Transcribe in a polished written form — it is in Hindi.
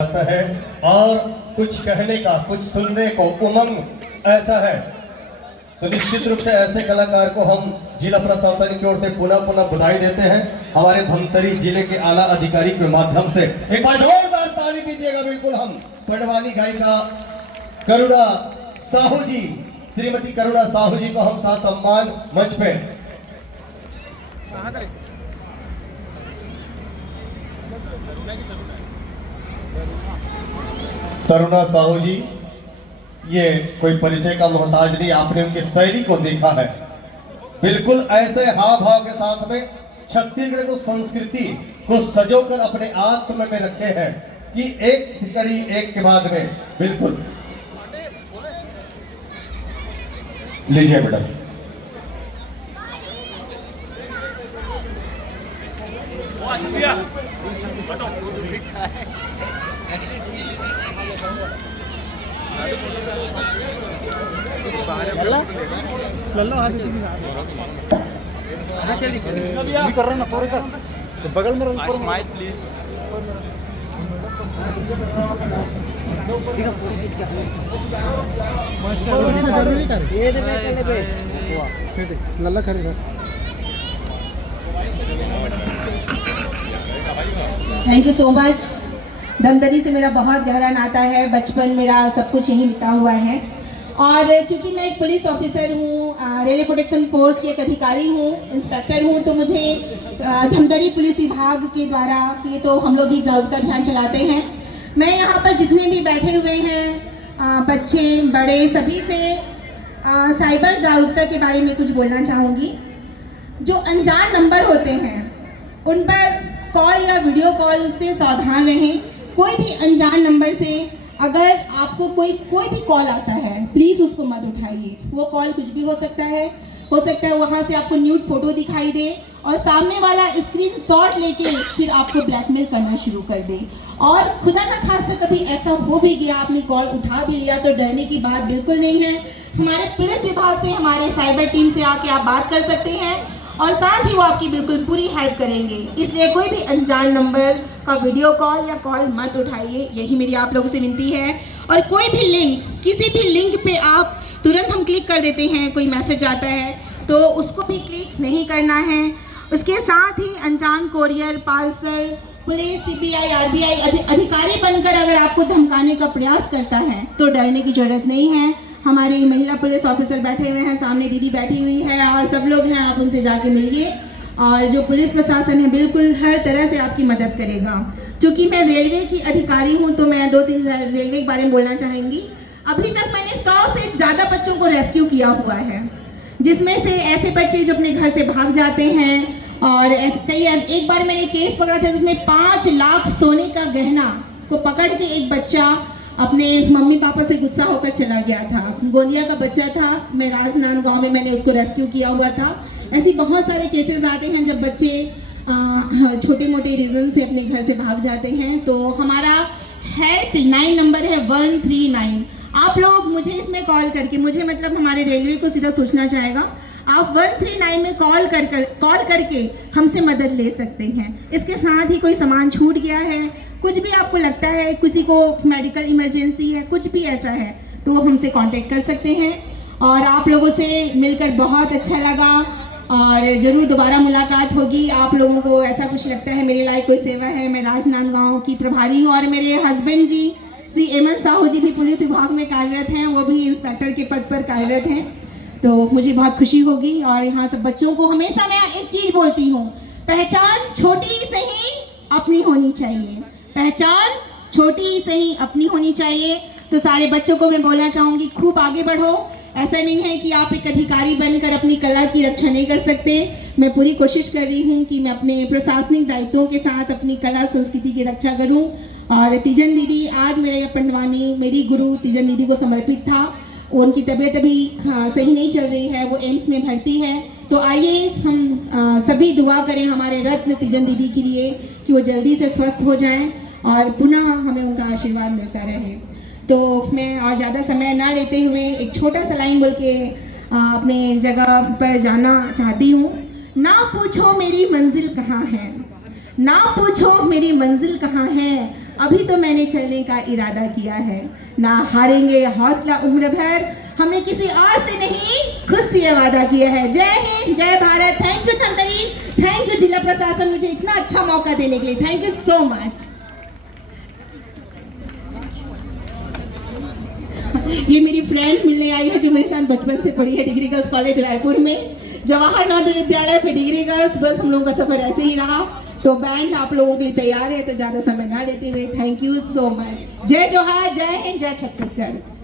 आता है और कुछ कहने का, कुछ सुनने को उमंग ऐसा है, तो निश्चित रूप से ऐसे कलाकार को हम जिला प्रशासन की ओर से पुनः पुनः बधाई देते हैं। हमारे धमतरी जिले के आला अधिकारी के माध्यम से एक बार जोरदार ताली दीजिएगा। बिल्कुल हम पटवानी गायिका करुणा साहू जी, श्रीमती करुणा साहू जी को हम सम्मान मंच पे करुणा साहू जी, ये कोई परिचय का मोहताज नहीं, आपने उनके शैली को देखा है। बिल्कुल ऐसे हाव भाव के साथ में छत्तीसगढ़ को संस्कृति को सजोकर अपने आत्म में रखे हैं कि एक कड़ी एक के बाद में। बिल्कुल लीजिए मैडम। कर रहा ना थोड़े का तो बगल में स्माइल प्लीज। लल्ला खरीदा। Thank you so much. Dhamtari से मेरा बहुत गहरा नाता है, बचपन मेरा सब कुछ यहीं बिता हुआ है। और चूंकि मैं एक पुलिस ऑफिसर हूँ, रेलवे प्रोटेक्शन फोर्स की एक अधिकारी हूँ, इंस्पेक्टर हूँ, तो मुझे धमतरी पुलिस विभाग के द्वारा ये तो हम लोग भी जागरूकता अभियान चलाते हैं। मैं यहाँ पर जितने भी बैठे हुए हैं बच्चे बड़े सभी से साइबर जागरूकता के बारे में कुछ बोलना चाहूँगी। जो अनजान नंबर होते हैं उन पर कॉल या वीडियो कॉल से सावधान रहें। कोई भी अनजान नंबर से अगर आपको कोई भी कॉल आता है, प्लीज़ उसको मत उठाइए। वो कॉल कुछ भी हो सकता है वहाँ से आपको न्यूड फोटो दिखाई दे और सामने वाला स्क्रीनशॉट लेके फिर आपको ब्लैकमेल करना शुरू कर दे। और खुदा ना खास्ता कभी ऐसा हो भी गया, आपने कॉल उठा भी लिया, तो डरने की बात बिल्कुल नहीं है। हमारे पुलिस विभाग से, हमारे साइबर टीम से आके आप बात कर सकते हैं और साथ ही वो आपकी बिल्कुल पूरी हेल्प करेंगे। इसलिए कोई भी अनजान नंबर का वीडियो कॉल या कॉल मत उठाइए, यही मेरी आप लोगों से विनती है। और कोई भी लिंक, किसी भी लिंक पे आप तुरंत हम क्लिक कर देते हैं, कोई मैसेज आता है तो उसको भी क्लिक नहीं करना है। उसके साथ ही अनजान courier, parcel, police, CBI, RBI अधिकारी बनकर अगर आपको धमकाने का प्रयास करता है तो डरने की जरूरत नहीं है। हमारी महिला पुलिस ऑफिसर बैठे हुए हैं, सामने दीदी बैठी हुई है और सब लोग हैं, आप उनसे जाके मिलिए। और जो पुलिस प्रशासन है बिल्कुल हर तरह से आपकी मदद करेगा। चूँकि मैं रेलवे की अधिकारी हूँ तो मैं 2-3 रेलवे के बारे में बोलना चाहूँगी। अभी तक मैंने 100 से ज़्यादा बच्चों को रेस्क्यू किया हुआ है, जिसमें से ऐसे बच्चे जो अपने घर से भाग जाते हैं। और एक बार मैंने केस पकड़ा था जिसमें 5 लाख सोने का गहना को पकड़ के एक बच्चा अपने मम्मी पापा से गुस्सा होकर चला गया था। गोंदिया का बच्चा था, मैं राजनांदगांव में मैंने उसको रेस्क्यू किया हुआ था। ऐसी बहुत सारे केसेस आते हैं जब बच्चे छोटे मोटे रीज़न से अपने घर से भाग जाते हैं। तो हमारा हेल्पलाइन नंबर है 139। आप लोग मुझे इसमें कॉल करके, मुझे मतलब हमारे रेलवे को सीधा सोचना चाहेगा, आप 139 में कॉल करके हमसे मदद ले सकते हैं। इसके साथ ही कोई सामान छूट गया है, कुछ भी आपको लगता है, किसी को मेडिकल इमरजेंसी है, कुछ भी ऐसा है तो हमसे कांटेक्ट कर सकते हैं। और आप लोगों से मिलकर बहुत अच्छा लगा और ज़रूर दोबारा मुलाकात होगी। आप लोगों को ऐसा कुछ लगता है मेरे लायक कोई सेवा है, मैं राजनांदगांव की प्रभारी हूँ और मेरे हस्बैंड जी श्री एमन साहू जी भी पुलिस विभाग में कार्यरत हैं, वो भी इंस्पेक्टर के पद पर कार्यरत हैं। तो मुझे बहुत खुशी होगी। और यहाँ सब बच्चों को हमेशा मैं एक चीज़ बोलती हूँ, पहचान छोटी से ही अपनी होनी चाहिए, पहचान छोटी ही सही अपनी होनी चाहिए। तो सारे बच्चों को मैं बोलना चाहूँगी, खूब आगे बढ़ो। ऐसा नहीं है कि आप एक अधिकारी बनकर अपनी कला की रक्षा नहीं कर सकते। मैं पूरी कोशिश कर रही हूँ कि मैं अपने प्रशासनिक दायित्वों के साथ अपनी कला संस्कृति की रक्षा करूँ। और तीजन दीदी, आज मेरा यह पंडवानी मेरी गुरु तीजन दीदी को समर्पित था। उनकी तबीयत अभी सही नहीं चल रही है, वो एम्स में भर्ती है। तो आइए हम सभी दुआ करें हमारे रत्न तीजन दीदी के लिए कि वो जल्दी से स्वस्थ हो जाएं और पुनः हमें उनका आशीर्वाद मिलता रहे। तो मैं और ज़्यादा समय ना लेते हुए एक छोटा सा लाइन बोल के अपने जगह पर जाना चाहती हूँ। ना पूछो मेरी मंजिल कहाँ है, ना पूछो मेरी मंजिल कहाँ है, अभी तो मैंने चलने का इरादा किया है, ना हारेंगे हौसला उम्र भर, हमने किसी और से नहीं खुद से ये वादा किया है। जय हिंद, जय Bharat. Thank you Dhamtari, thank you जिला प्रशासन मुझे इतना अच्छा मौका देने के लिए, थैंक यू सो मच। ये मेरी फ्रेंड मिलने आई है जो मेरे साथ बचपन से पढ़ी है डिग्री गर्ल्स कॉलेज रायपुर में, जवाहर नवोदय विद्यालय फिर डिग्री गर्ल्स, बस हम लोगों का सफर ऐसे ही रहा। तो बैंड आप लोगों के लिए तैयार है, तो ज़्यादा समय ना लेते हुए थैंक यू सो मच। जय जोहार, जय हिंद, जय छत्तीसगढ़।